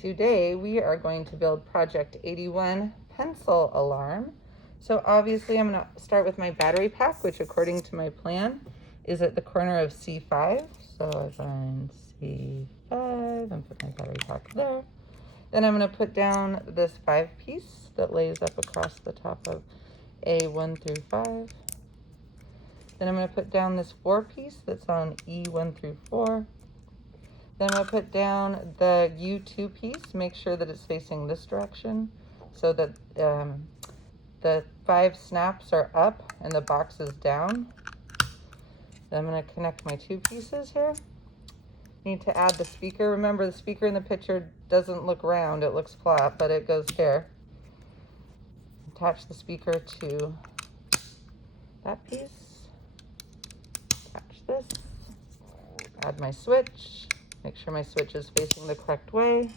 Today we are going to build Project 81 pencil alarm. So obviously I'm going to start with my battery pack, which according to my plan is at the corner of C5. So I find C5 and put my battery pack there. Then I'm going to put down this 5 piece that lays up across the top of A1 through 5. Then I'm going to put down this 4 piece that's on E1 through 4. Then I'll put down the U2 piece, make sure that it's facing this direction so that the 5 snaps are up and the box is down. Then I'm going to connect my 2 pieces here. Need to add the speaker. Remember, the speaker in the picture doesn't look round, it looks flat, but it goes here. Attach the speaker to that piece. Attach this. Add my switch. Make sure my switch is facing the correct way.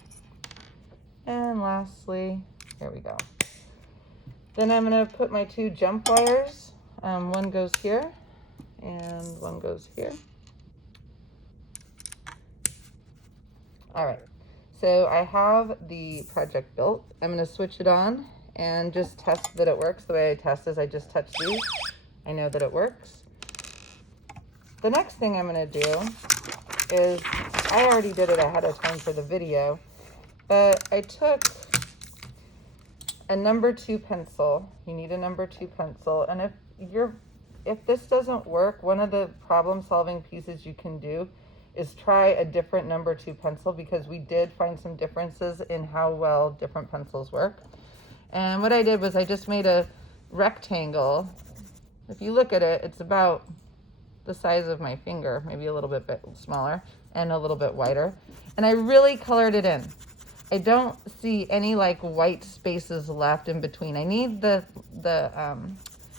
And lastly, here we go. Then I'm going to put my 2 jump wires. One goes here and one goes here. All right, so I have the project built. I'm going to switch it on and just test that it works. The way I test is I just touch these. I know that it works. The next thing I'm going to do is, I already did it ahead of time for the video, but I took a number 2 pencil. You need a number 2 pencil, and if this doesn't work, one of the problem solving pieces you can do is try a different number 2 pencil, because we did find some differences in how well different pencils work. And what I did was I just made a rectangle. If you look at it, it's about the size of my finger, maybe a little bit smaller and a little bit wider. And I really colored it in. I don't see any like white spaces left in between. I need the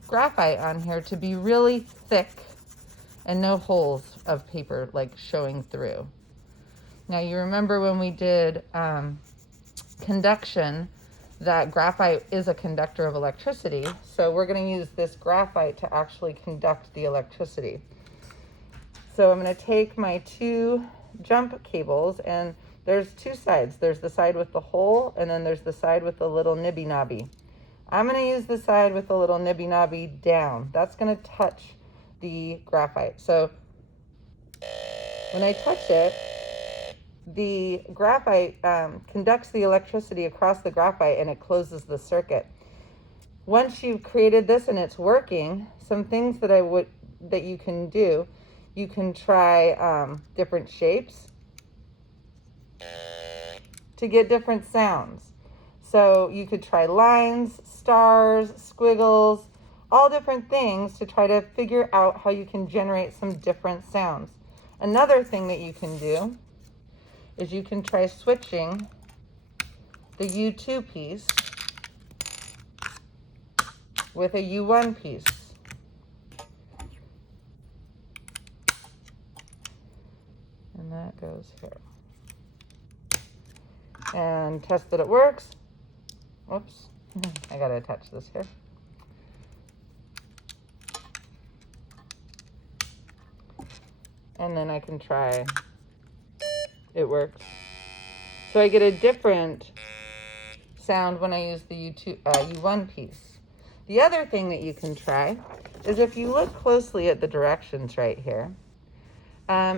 graphite on here to be really thick and no holes of paper like showing through. Now you remember when we did conduction, that graphite is a conductor of electricity. So we're going to use this graphite to actually conduct the electricity. So I'm going to take my 2 jump cables, and there's 2 sides. There's the side with the hole, and then there's the side with the little nibby knobby. I'm going to use the side with the little nibby knobby down. That's going to touch the graphite. So when I touch it, the graphite conducts the electricity across the graphite, and it closes the circuit. Once you've created this and it's working, some things that you can do, you can try different shapes to get different sounds. So you could try lines, stars, squiggles, all different things to try to figure out how you can generate some different sounds. Another thing that you can do is you can try switching the U2 piece with a U1 piece. And that goes here. And test that it works. Whoops, I gotta attach this here. And then I can try, it works. So I get a different sound when I use the U1 piece. The other thing that you can try is if you look closely at the directions right here,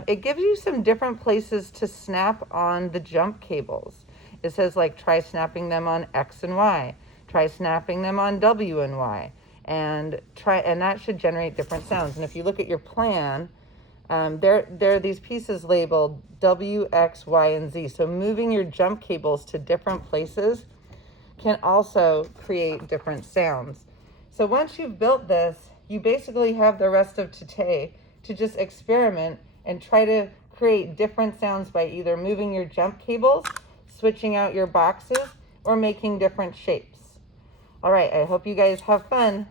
it gives you some different places to snap on the jump cables. It says like try snapping them on X and Y, try snapping them on W and Y, and that should generate different sounds. And if you look at your plan, there are these pieces labeled W, X, Y, and Z. So moving your jump cables to different places can also create different sounds. So once you've built this, you basically have the rest of today to just experiment and try to create different sounds by either moving your jump cables, switching out your boxes, or making different shapes. All right, I hope you guys have fun.